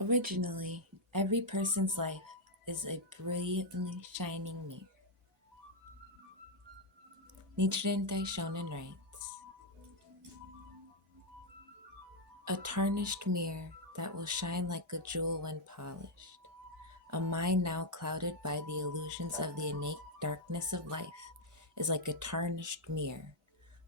Originally, every person's life is a brilliantly shining mirror. Nichiren Daishonin writes, a tarnished mirror that will shine like a jewel when polished. A mind now clouded by the illusions of the innate darkness of life is like a tarnished mirror,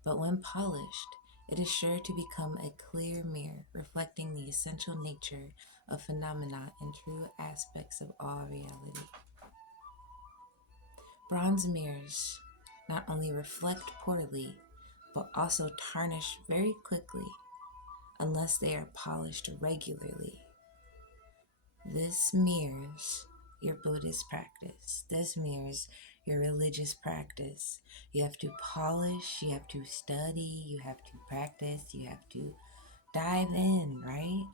but when polished, it is sure to become a clear mirror reflecting the essential nature of phenomena and true aspects of all reality. Bronze mirrors not only reflect poorly, but also tarnish very quickly unless they are polished regularly. This mirrors your Buddhist practice. This mirrors your religious practice. You have to polish, you have to study, you have to practice, you have to dive in, right?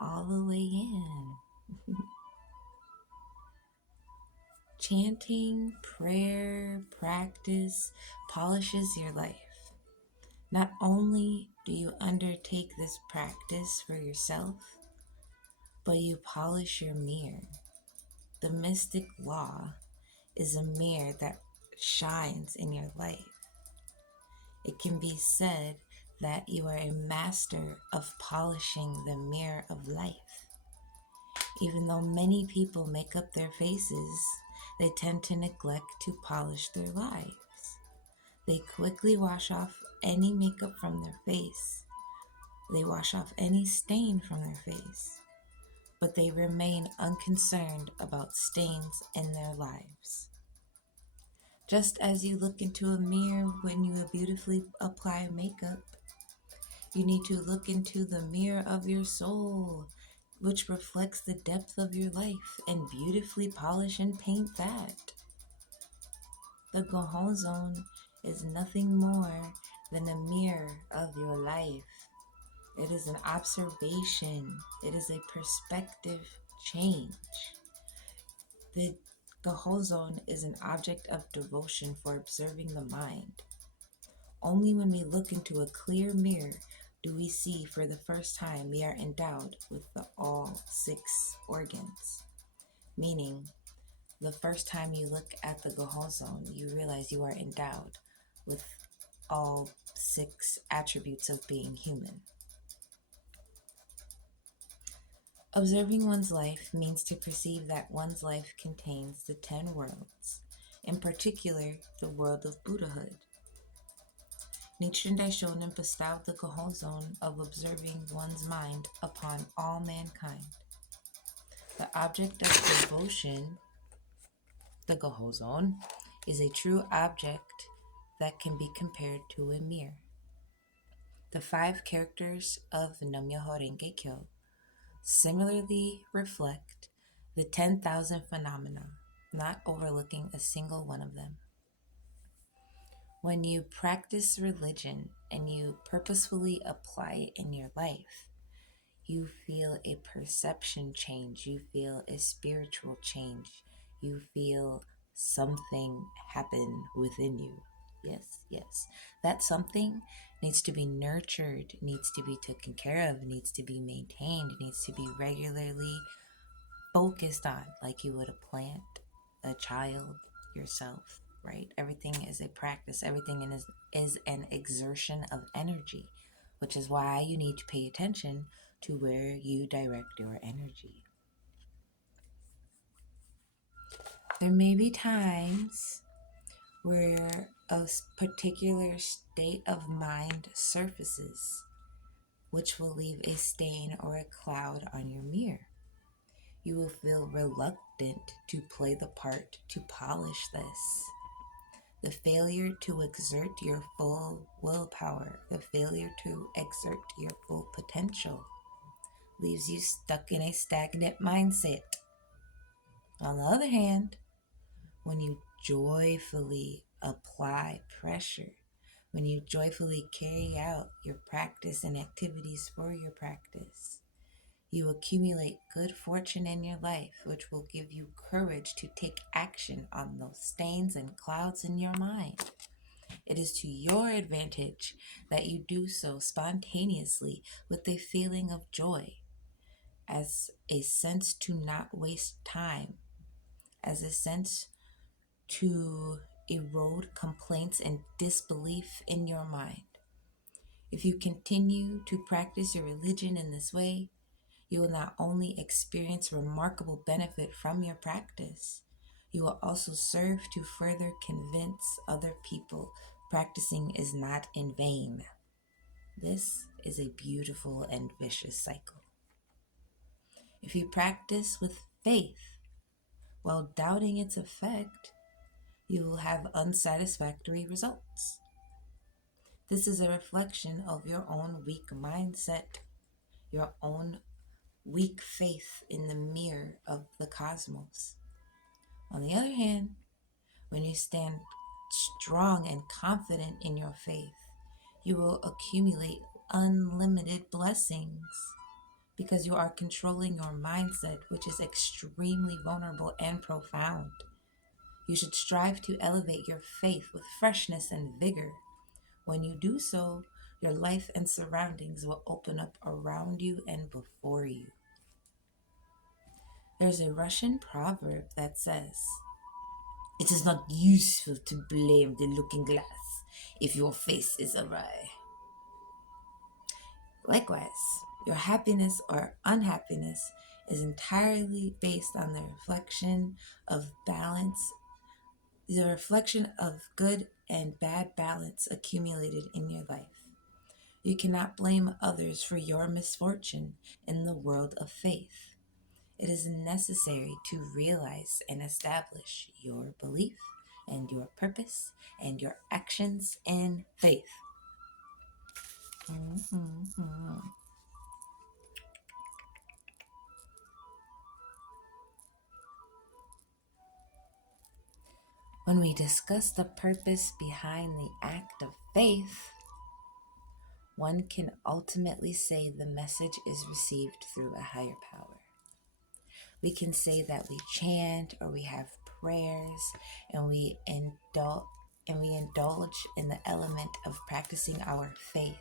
All the way in. Chanting, prayer, practice polishes your life. Not only do you undertake this practice for yourself, but you polish your mirror. The mystic law is a mirror that shines in your life. It can be said that you are a master of polishing the mirror of life. Even though many people make up their faces, they tend to neglect to polish their lives. They quickly wash off any makeup from their face. They wash off any stain from their face, but they remain unconcerned about stains in their lives. Just as you look into a mirror when you beautifully apply makeup, you need to look into the mirror of your soul, which reflects the depth of your life, and beautifully polish and paint that. The Gohon Zone is nothing more than a mirror of your life. It is an observation. It is a perspective change. The Gohon Zone is an object of devotion for observing the mind. Only when we look into a clear mirror do we see for the first time we are endowed with all 6 organs. Meaning, the first time you look at the Gohon Zone, you realize you are endowed with all 6 attributes of being human. Observing one's life means to perceive that one's life contains the 10 worlds, in particular the world of Buddhahood. Nichiren Daishonin bestowed the Gohon Zone of observing one's mind upon all mankind. The object of devotion, the Gohon Zone, is a true object that can be compared to a mirror. The 5 characters of Nam-myoho Renge Kyo similarly reflect the 10,000 phenomena, not overlooking a single one of them. When you practice religion and you purposefully apply it in your life, you feel a perception change, you feel a spiritual change, you feel something happen within you. Yes. That something needs to be nurtured, needs to be taken care of, needs to be maintained, needs to be regularly focused on, like you would a plant, a child, yourself, right? Everything is a practice. Everything is an exertion of energy, which is why you need to pay attention to where you direct your energy. There may be times where a particular state of mind surfaces, which will leave a stain or a cloud on your mirror. You will feel reluctant to play the part to polish this. The failure to exert your full willpower, the failure to exert your full potential, leaves you stuck in a stagnant mindset. On the other hand, when you joyfully apply pressure, when you joyfully carry out your practice and activities for your practice, you accumulate good fortune in your life, which will give you courage to take action on those stains and clouds in your mind. It is to your advantage that you do so spontaneously with a feeling of joy. as a sense to not waste time, as a sense to erode complaints and disbelief in your mind. If you continue to practice your religion in this way, you will not only experience remarkable benefit from your practice, you will also serve to further convince other people practicing is not in vain. This is a beautiful and vicious cycle. If you practice with faith while doubting its effect, you will have unsatisfactory results. This is a reflection of your own weak mindset, your own weak faith in the mirror of the cosmos. On the other hand, when you stand strong and confident in your faith, you will accumulate unlimited blessings because you are controlling your mindset, which is extremely vulnerable and profound. You should strive to elevate your faith with freshness and vigor. When you do so, your life and surroundings will open up around you and before you. There's a Russian proverb that says, "It is not useful to blame the looking glass if your face is awry." Likewise, your happiness or unhappiness is entirely based on the reflection of balance, the reflection of good and bad balance accumulated in your life. You cannot blame others for your misfortune in the world of faith. It is necessary to realize and establish your belief and your purpose and your actions in faith. When we discuss the purpose behind the act of faith, one can ultimately say the message is received through a higher power. We can say that we chant or we have prayers and we indulge in the element of practicing our faith.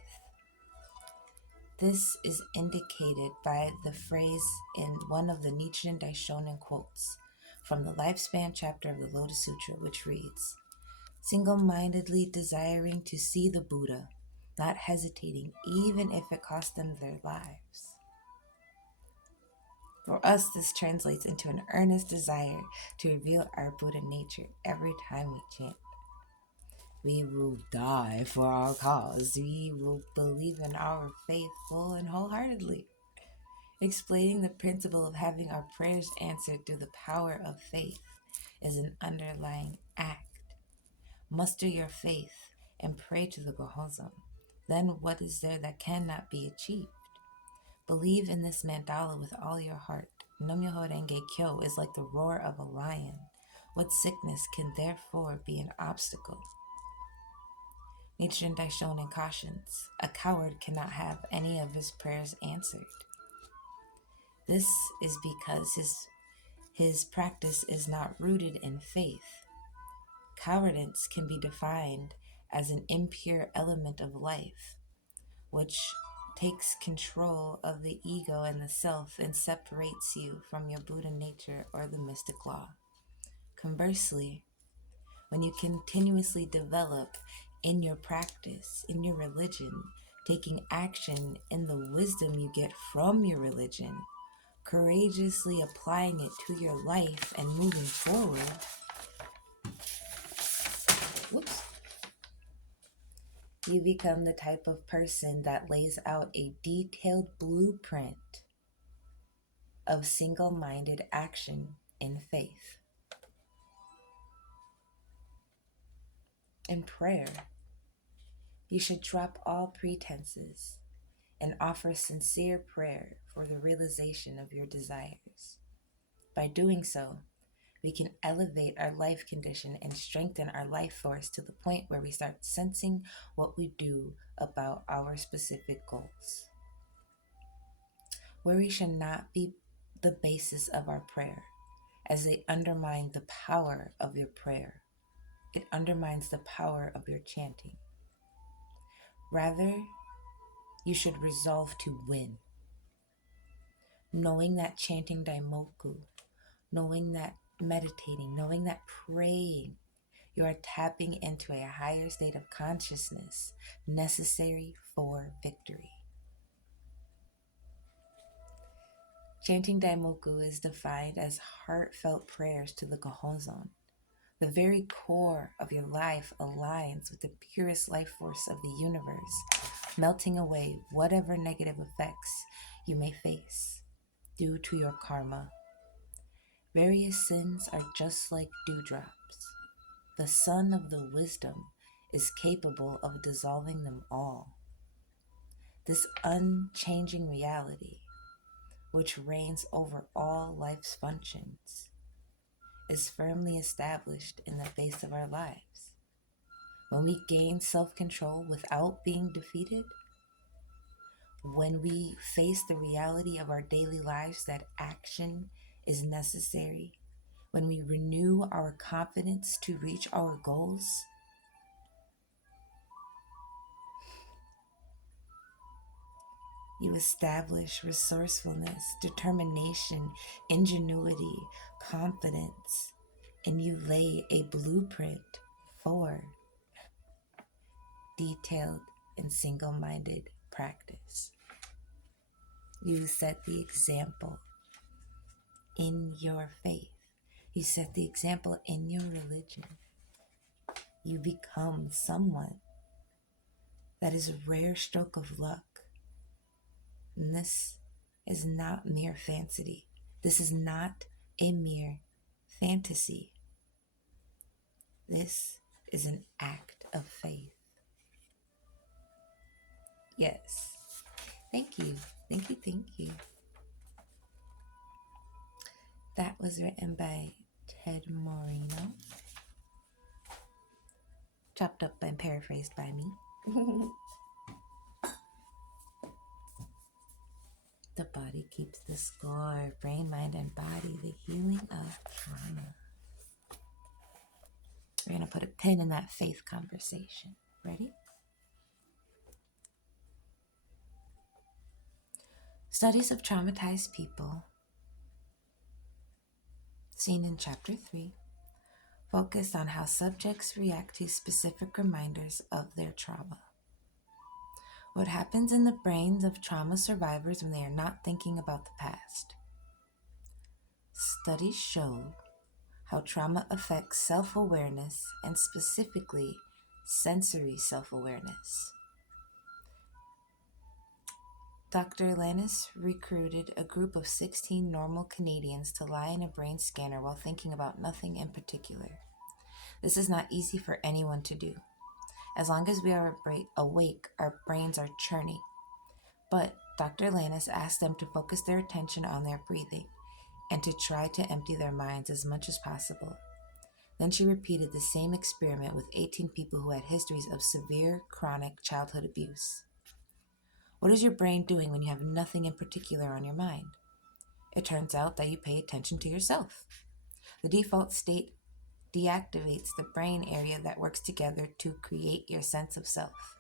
This is indicated by the phrase in one of the Nichiren Daishonin quotes from the Lifespan chapter of the Lotus Sutra, which reads, "Single-mindedly desiring to see the Buddha, not hesitating even if it cost them their lives." For us, this translates into an earnest desire to reveal our Buddha nature every time we chant. We will die for our cause. We will believe in our faith full and wholeheartedly. Explaining the principle of having our prayers answered through the power of faith is an underlying act. Muster your faith and pray to the Gohonzon. Then what is there that cannot be achieved? Believe in this mandala with all your heart. Nam-myoho Renge Kyo is like the roar of a lion. What sickness can therefore be an obstacle? Nichiren Daishonin cautions, a coward cannot have any of his prayers answered. This is because his practice is not rooted in faith. Cowardice can be defined as an impure element of life, which takes control of the ego and the self and separates you from your Buddha nature or the mystic law. Conversely, when you continuously develop in your practice, in your religion, taking action in the wisdom you get from your religion, courageously applying it to your life and moving forward, you become the type of person that lays out a detailed blueprint of single-minded action in faith. In prayer, you should drop all pretenses and offer sincere prayer for the realization of your desires. By doing so, we can elevate our life condition and strengthen our life force to the point where we start sensing what we do about our specific goals. Worry should not be the basis of our prayer, as they undermine the power of your prayer. It undermines the power of your chanting. Rather, you should resolve to win. knowing that chanting daimoku, knowing that meditating, knowing that praying, you are tapping into a higher state of consciousness necessary for victory. Chanting daimoku is defined as heartfelt prayers to the Gohonzon. The very core of your life aligns with the purest life force of the universe, melting away whatever negative effects you may face due to your karma. Various sins are just like dewdrops. The sun of the wisdom is capable of dissolving them all. This unchanging reality, which reigns over all life's functions, is firmly established in the face of our lives. When we gain self-control without being defeated, when we face the reality of our daily lives that action is necessary, when we renew our confidence to reach our goals, you establish resourcefulness, determination, ingenuity, confidence, and you lay a blueprint for detailed and single-minded practice. You set the example in your faith. You set the example in your religion. You become someone that is a rare stroke of luck. And this is not mere fantasy. This is not a mere fantasy. This is an act of faith. Yes. Thank you. Thank you. Thank you. That was written by Ted Morino. Chopped up and paraphrased by me. The body keeps the score. Brain, mind, and body. The healing of trauma. We're going to put a pin in that faith conversation. Ready? Studies of traumatized people, seen in Chapter 3, focus on how subjects react to specific reminders of their trauma. What happens in the brains of trauma survivors when they are not thinking about the past? Studies show how trauma affects self-awareness and specifically sensory self-awareness. Dr. Lannis recruited a group of 16 normal Canadians to lie in a brain scanner while thinking about nothing in particular. This is not easy for anyone to do. As long as we are awake, our brains are churning. But Dr. Lannis asked them to focus their attention on their breathing and to try to empty their minds as much as possible. Then she repeated the same experiment with 18 people who had histories of severe chronic childhood abuse. What is your brain doing when you have nothing in particular on your mind? It turns out that you pay attention to yourself. The default state deactivates the brain area that works together to create your sense of self.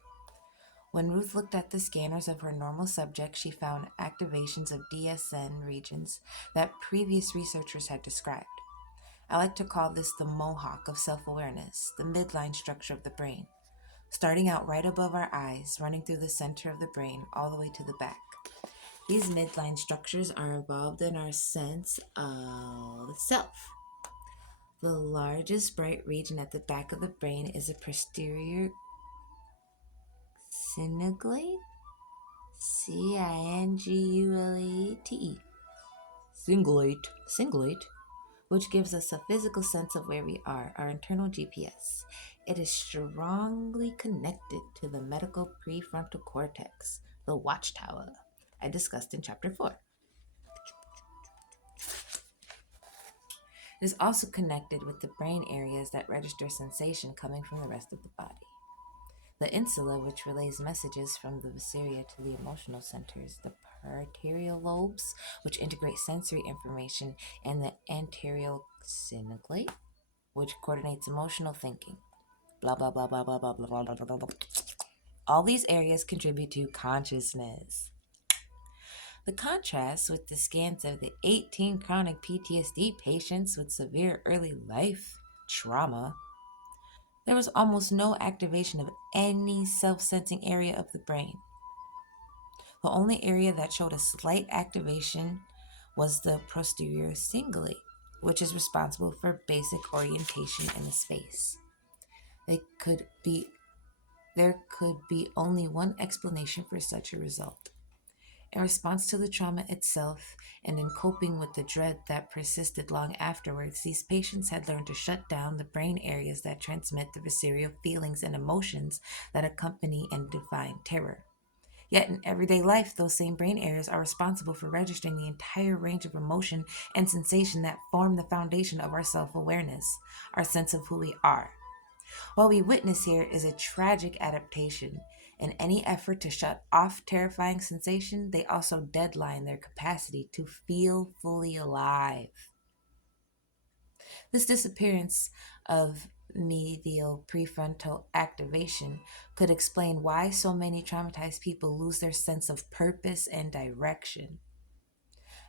When Ruth looked at the scanners of her normal subjects, she found activations of DSN regions that previous researchers had described. I like to call this the mohawk of self-awareness, the midline structure of the brain, starting out right above our eyes, running through the center of the brain, all the way to the back. These midline structures are involved in our sense of self. The largest bright region at the back of the brain is a posterior cingulate, cingulate, cingulate, which gives us a physical sense of where we are, our internal GPS. It is strongly connected to the medial prefrontal cortex, the watchtower, I discussed in Chapter 4. It is also connected with the brain areas that register sensation coming from the rest of the body. The insula, which relays messages from the viscera to the emotional centers, the parietal lobes, which integrate sensory information, and the anterior cingulate, which coordinates emotional thinking. Blah, blah, blah, blah, blah, blah, blah, blah, blah, blah, blah. All these areas contribute to consciousness. The contrast with the scans of the 18 chronic PTSD patients with severe early life trauma, there was almost no activation of any self sensing area of the brain. The only area that showed a slight activation was the posterior cingulate, which is responsible for basic orientation in the space. Could be There could be only one explanation for such a result. In response to the trauma itself and in coping with the dread that persisted long afterwards, these patients had learned to shut down the brain areas that transmit the visceral feelings and emotions that accompany and define terror. Yet in everyday life, those same brain areas are responsible for registering the entire range of emotion and sensation that form the foundation of our self awareness, our sense of who we are. What we witness here is a tragic adaptation. In any effort to shut off terrifying sensation, they also deadline their capacity to feel fully alive. This disappearance of medial prefrontal activation could explain why so many traumatized people lose their sense of purpose and direction.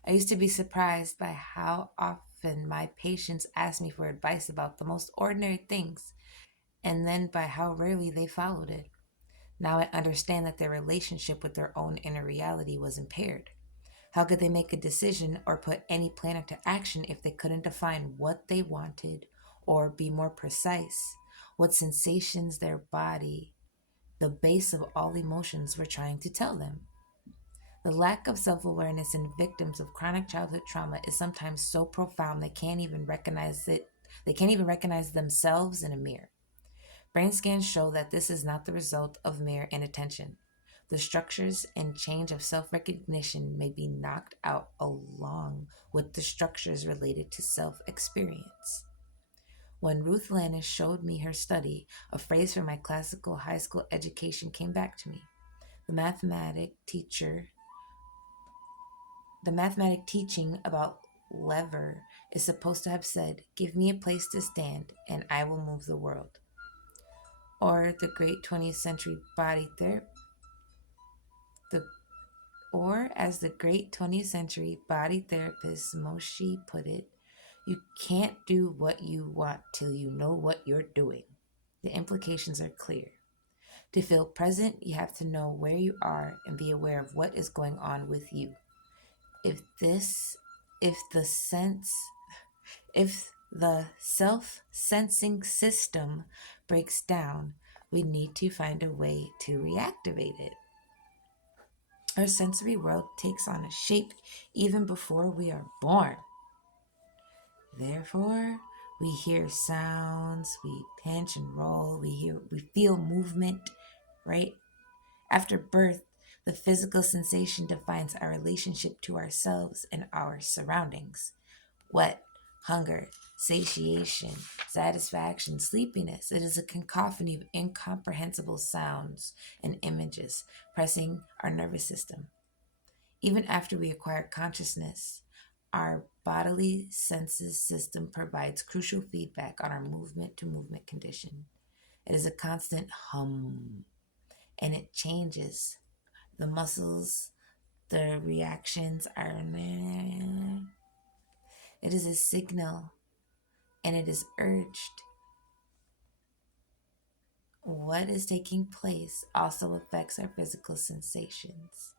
I used to be surprised by how often my patients asked me for advice about the most ordinary things, and then by how rarely they followed it. Now I understand that their relationship with their own inner reality was impaired. How could they make a decision or put any plan into action if they couldn't define what they wanted or be more precise, what sensations their body, the base of all emotions, were trying to tell them? The lack of self awareness in victims of chronic childhood trauma is sometimes so profound they can't even recognize it. They can't even recognize themselves in a mirror. Brain scans show that this is not the result of mere inattention. The structures and change of self recognition may be knocked out along with the structures related to self experience. When Ruth Lannis showed me her study, a phrase from my classical high school education came back to me. The mathematic teaching about lever is supposed to have said, "Give me a place to stand and I will move the world." Or the great 20th century body therapist, or as the great 20th century body therapist Moshe put it, "You can't do what you want till you know what you're doing." The implications are clear. To feel present, you have to know where you are and be aware of what is going on with you. If this, if the sense, if the self-sensing system breaks down, we need to find a way to reactivate it. Our sensory world takes on a shape even before we are born. Therefore, we hear sounds, we pinch and roll, we feel movement, right? After birth, the physical sensation defines our relationship to ourselves and our surroundings. Wet, hunger, satiation, satisfaction, sleepiness. It is a cacophony of incomprehensible sounds and images pressing our nervous system. Even after we acquire consciousness, our bodily senses system provides crucial feedback on our movement to movement condition. It is a constant hum, and it changes. The muscles, the reactions are. It is a signal, and it is urged. What is taking place also affects our physical sensations.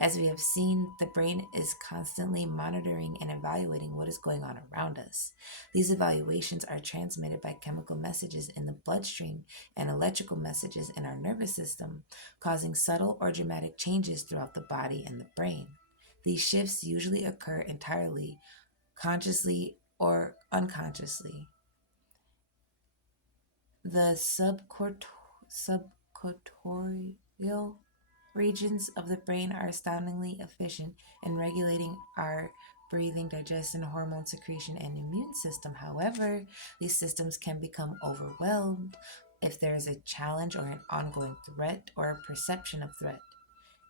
As we have seen, the brain is constantly monitoring and evaluating what is going on around us. These evaluations are transmitted by chemical messages in the bloodstream and electrical messages in our nervous system, causing subtle or dramatic changes throughout the body and the brain. These shifts usually occur entirely, consciously or unconsciously. The subcortical regions of the brain are astoundingly efficient in regulating our breathing, digestion, hormone secretion, and immune system. However, these systems can become overwhelmed if there is a challenge or an ongoing threat or a perception of threat.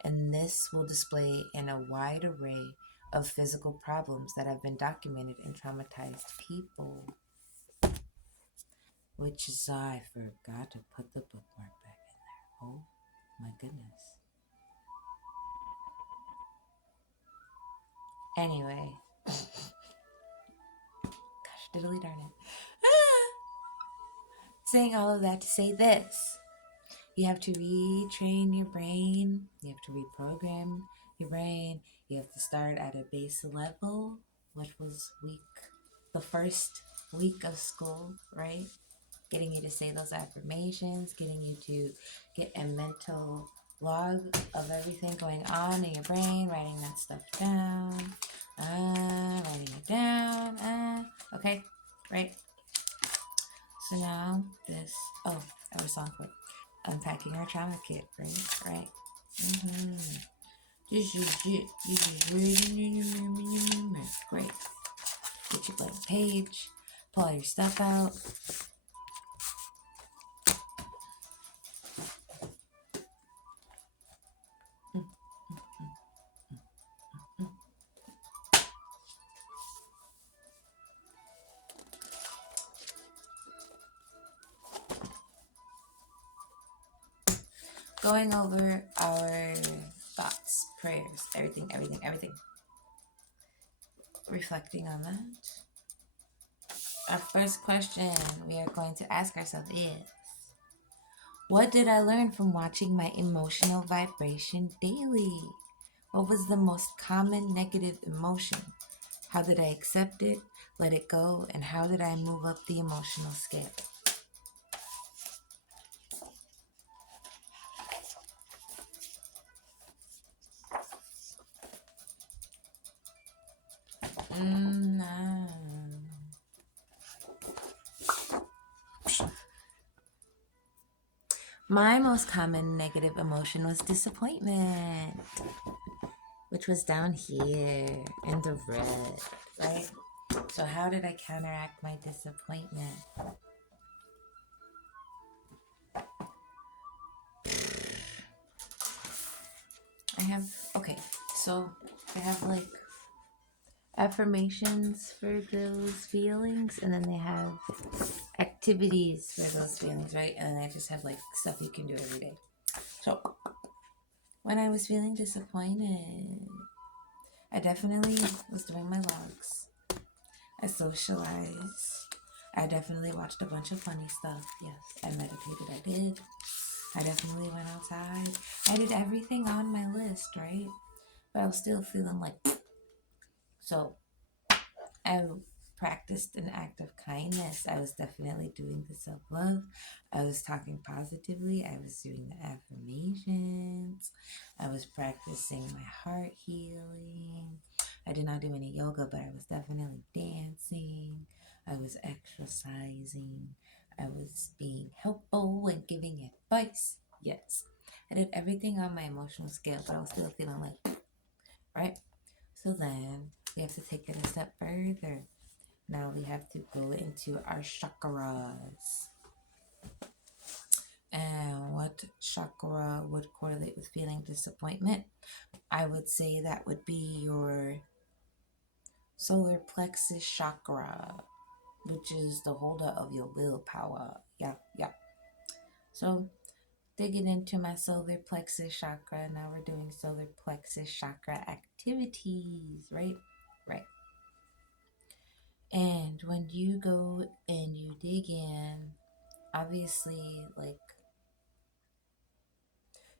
And this will display in a wide array of physical problems that have been documented in traumatized people. Which is, I forgot to put the bookmark back in there. Oh my goodness. Anyway, gosh, diddly darn it. Saying all of that to say this. You have to retrain your brain. You have to reprogram your brain. You have to start at a base level, which was the first week of school, right? Getting you to say those affirmations, getting you to get a mental log of everything going on in your brain, writing that stuff down, writing it down, okay, right? So now this, our song for unpacking our trauma kit, right? Mm-hmm. This is it. This is reading in your memory. Great. Get your blank page. Pull all your stuff out. Going over our thoughts, prayers, everything. Reflecting on that. Our first question we are going to ask ourselves is, what did I learn from watching my emotional vibration daily? What was the most common negative emotion? How did I accept it, let it go, and how did I move up the emotional scale? My most common negative emotion was disappointment, which was down here in the red, right? So how did I counteract my disappointment? I have like affirmations for those feelings, and then they have activities for those feelings, right? And I just have like stuff you can do every day. So when I was feeling disappointed, I definitely was doing my logs. I socialized. I definitely watched a bunch of funny stuff. Yes, I meditated. I did. I definitely went outside. I did everything on my list, right? But I was still feeling like, so I practiced an act of kindness. I was definitely doing the self-love. I was talking positively. I was doing the affirmations. I was practicing my heart healing. I did not do any yoga, but I was definitely dancing. I was exercising. I was being helpful and giving advice. Yes. I did everything on my emotional scale, but I was still feeling like, right? So then we have to take it a step further. Now we have to go into our chakras. And what chakra would correlate with feeling disappointment? I would say that would be your solar plexus chakra, which is the holder of your willpower. Yeah. So digging into my solar plexus chakra, now we're doing solar plexus chakra activities, right? And when you go and you dig in, obviously, like,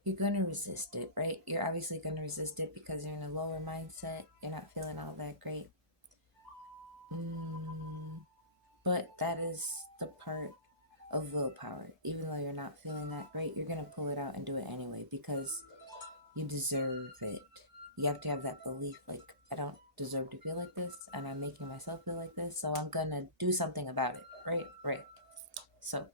you're going to resist it, right? You're obviously going to resist it because you're in a lower mindset. You're not feeling all that great. But that is the part of willpower. Even though you're not feeling that great, you're going to pull it out and do it anyway because you deserve it. You have to have that belief, like, I don't deserve to feel like this, and I'm making myself feel like this, so I'm going to do something about it, right? So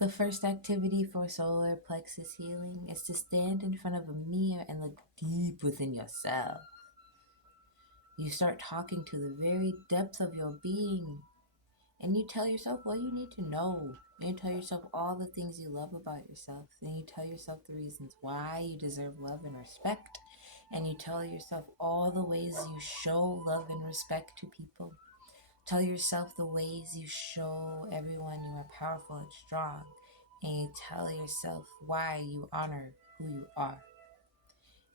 the first activity for solar plexus healing is to stand in front of a mirror and look deep within yourself. You start talking to the very depth of your being, and you tell yourself what you need to know. And you tell yourself all the things you love about yourself. And you tell yourself the reasons why you deserve love and respect. And you tell yourself all the ways you show love and respect to people. Tell yourself the ways you show everyone you are powerful and strong. And you tell yourself why you honor who you are.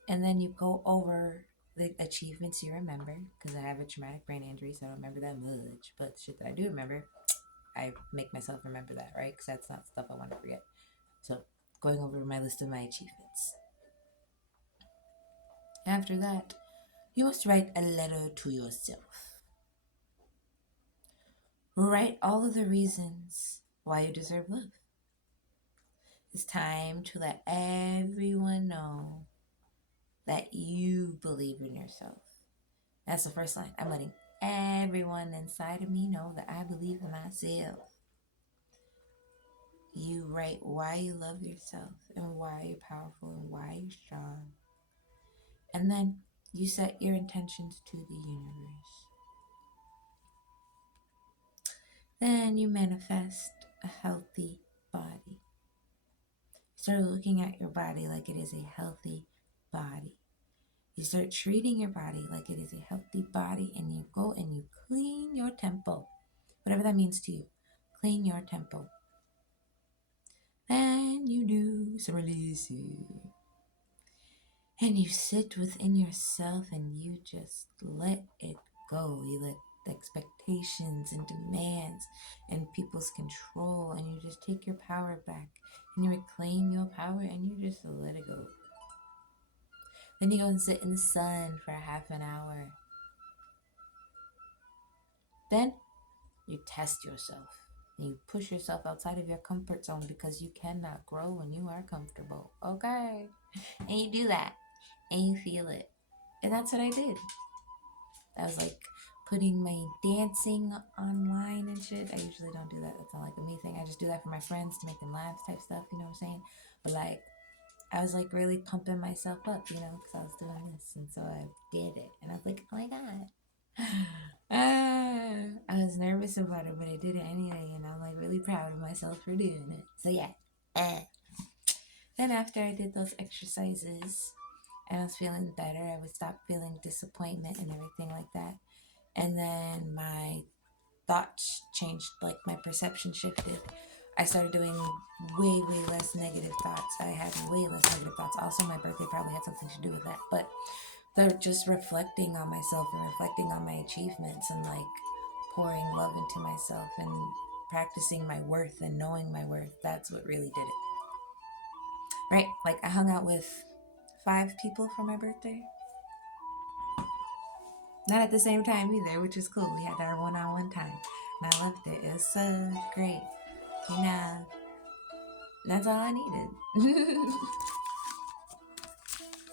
And then you go over the achievements you remember, because I have a traumatic brain injury, so I don't remember that much. But the shit that I do remember, I make myself remember that, right? Because that's not stuff I want to forget. So, going over my list of my achievements. After that, you must write a letter to yourself. Write all of the reasons why you deserve love. It's time to let everyone know that you believe in yourself. That's the first line. I'm letting everyone inside of me know that I believe in myself. You write why you love yourself and why you're powerful and why you're strong. And then you set your intentions to the universe. Then you manifest a healthy body. Start looking at your body like it is a healthy body. You start treating your body like it is a healthy body, and you go and you clean your temple. Whatever that means to you. Clean your temple. Then you do some releasing. And you sit within yourself and you just let it go. You let expectations and demands and people's control, and you just take your power back and you reclaim your power and you just let it go. Then you go and sit in the sun for half an hour. Then you test yourself and you push yourself outside of your comfort zone, because you cannot grow when you are comfortable. Okay? And you do that and you feel it. And that's what I did. I was like putting my dancing online and shit. I usually don't do that. That's not like a me thing. I just do that for my friends to make them laugh type stuff, you know what I'm saying? But like, I was like really pumping myself up, you know, because I was doing this. And so I did it. And I was like, oh my God. I was nervous about it, but I did it anyway. And I'm like really proud of myself for doing it. So yeah. Then after I did those exercises and I was feeling better, I would stop feeling disappointment and everything like that. And then my thoughts changed, like my perception shifted. I started doing way less negative thoughts. I had way less negative thoughts. Also, my birthday probably had something to do with that. But they're just reflecting on myself and reflecting on my achievements and like pouring love into myself and practicing my worth and knowing my worth. That's what really did it. Right? Like I hung out with 5 people for my birthday. Not at the same time either, which is cool. We had our one-on-one time. And I loved it. It was so great. You know, that's all I needed.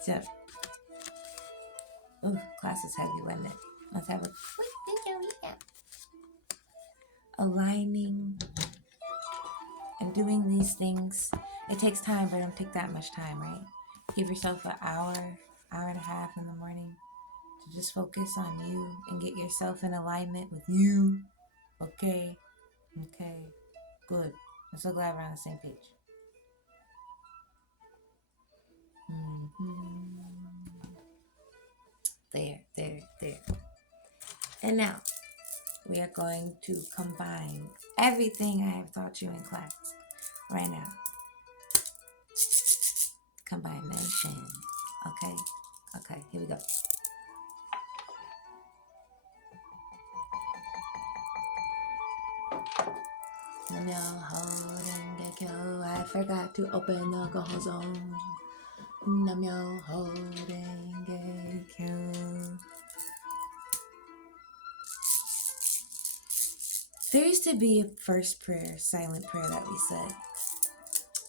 So, ooh, class is heavy, wasn't it? Let's have a quick aligning and doing these things. It takes time, but it don't take that much time, right? Give yourself an hour and a half in the morning to just focus on you and get yourself in alignment with you. Okay, good. I'm so glad we're on the same page. There. And now we are going to combine everything I have taught you in class right now. Combine mention. Okay, here we go. I forgot to open the alcohol zone. There used to be a first prayer, silent prayer that we said.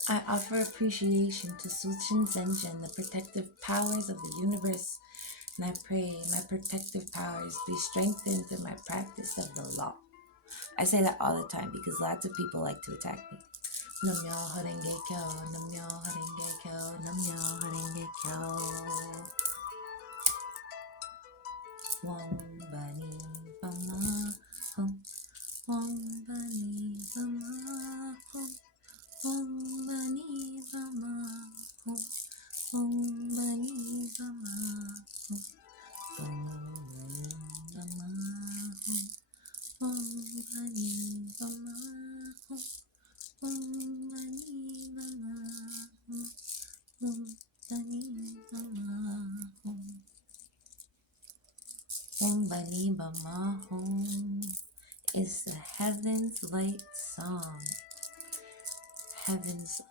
I offer appreciation to Suchin Zenjin, the protective powers of the universe, and I pray my protective powers be strengthened through my practice of the law. I say that all the time because lots of people like to attack me. Namyo Horenge Kyo, Namyo Horenge Kyo, Namyo Horenge Kyo. Wong Bani Bama Hum, Wong Bani Bama Hum, Wong Bani Bama Hum, Wong Bani Bama Hum, Wong Bani Bama Hum, Wong Bani Bama Hum, Wong Bani Bama Hum, Wong Bani Bama Hum. Om Bani Bama Hum is the heaven's light song, heaven's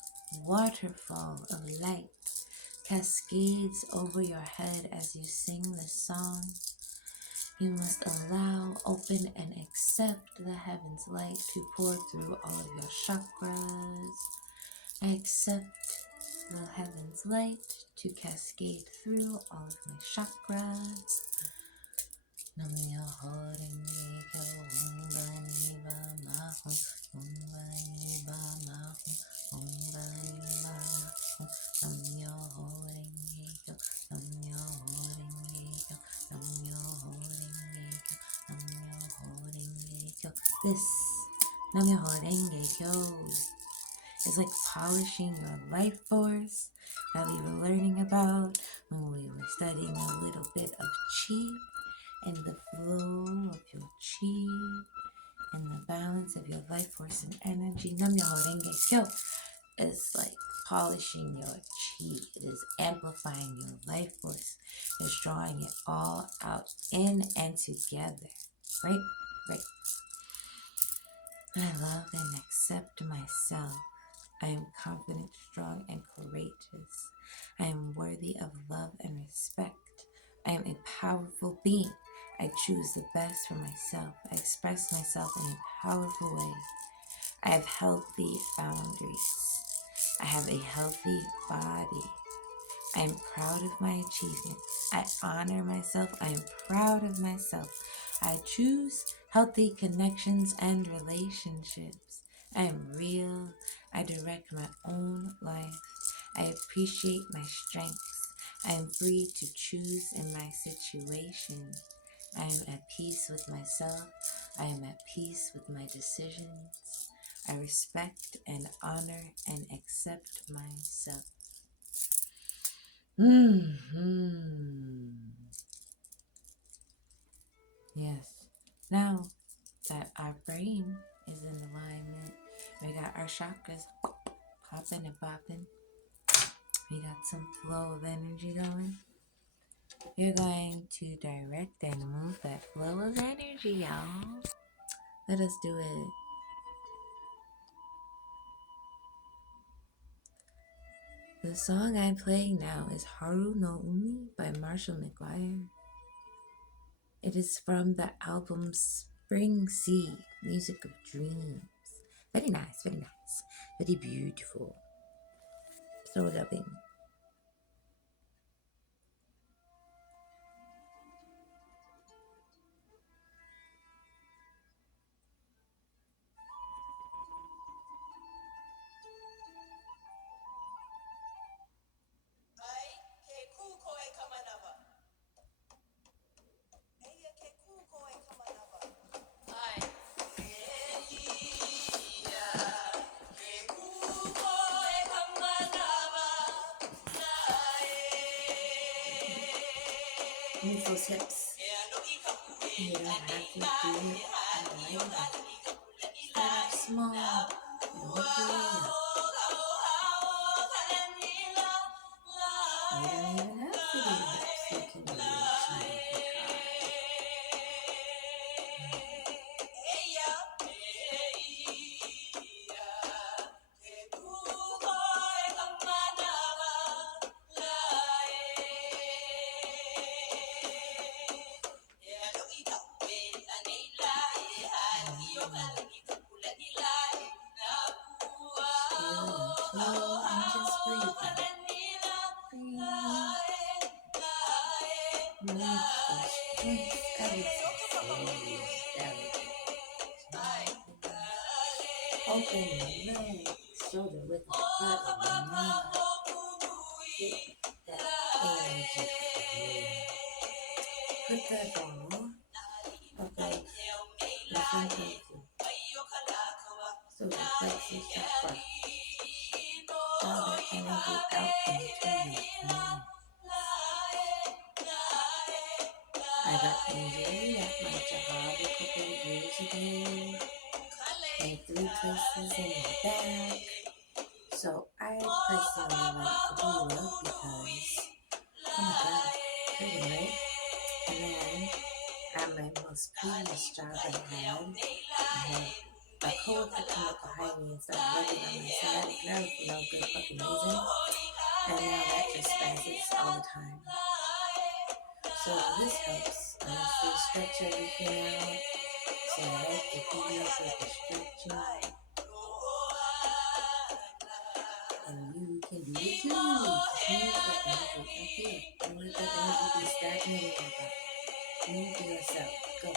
waterfall of light cascades over your head as you sing the song. You must allow, open, and accept the heaven's light to pour through all of your chakras. I accept the heaven's light to cascade through all of my chakras. Nam-myoho Renge Kyo, Om Bani Bama Hum, Om Bani Bama Hum, Om Bani Bama Hum, Nam-myoho Renge Kyo, Nam-myoho Renge Kyo, Nam-myoho Renge Kyo, Nam-myoho Renge Kyo. This Nam-myoho Renge Kyo is like polishing your life force that we were learning about when we were studying a little bit of chi and the flow of your chi and the balance of your life force and energy. Nam-myoho Renge Kyo is like polishing your chi. It is amplifying your life force. It's drawing it all out in and together. Right? Right. I love and accept myself. I am confident, strong, and courageous. I am worthy of love and respect. I am a powerful being. I choose the best for myself. I express myself in a powerful way. I have healthy boundaries. I have a healthy body. I am proud of my achievements. I honor myself. I am proud of myself. I choose healthy connections and relationships. I am real. I direct my own life. I appreciate my strengths. I am free to choose in my situation. I am at peace with myself. I am at peace with my decisions. I respect and honor and accept myself. Yes. Now that our brain is in alignment, we got our chakras popping and popping. We got some flow of energy going. You're going to direct and move that flow of energy, y'all. Let us do it. The song I'm playing now is Haru no Umi by McGuire. It is from the album Spring Sea, Music of Dreams. Very nice, very nice. Very beautiful. So loving. Move those hips. You don't have to do it right away. Start off small and work your way up. You don't even have to do hips. You can do your chi flow and just breathe. Breathe. Move those joints ever so slowly and delicately. Open your legs, shoulder width apart of your mat. Get that energy flowing. Put that ball above the front of you so the plexus chakra. Draw that energy out into your hands. I got injured at my job a couple of years ago. And 3 places in my back. So I personally like to heal up because, oh my god, hurting, right? And then this previous job I had a coworker come up behind me and start rubbing on my side. And that felt good fucking amazing. And now that just spazzes all the time. So this helps. I still stretch everything out. So I like the video for the stretching. And you can do it too. Just move the energy. Okay. Don't let that energy be stagnant in your body. Move yourself. Go.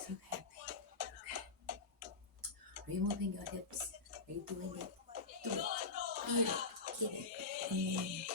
So happy. Are you moving your hips? Are you doing it? Do it. Get it. Get it.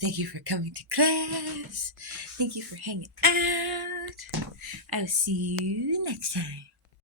Thank you for coming to class. Thank you for hanging out. I will see you next time.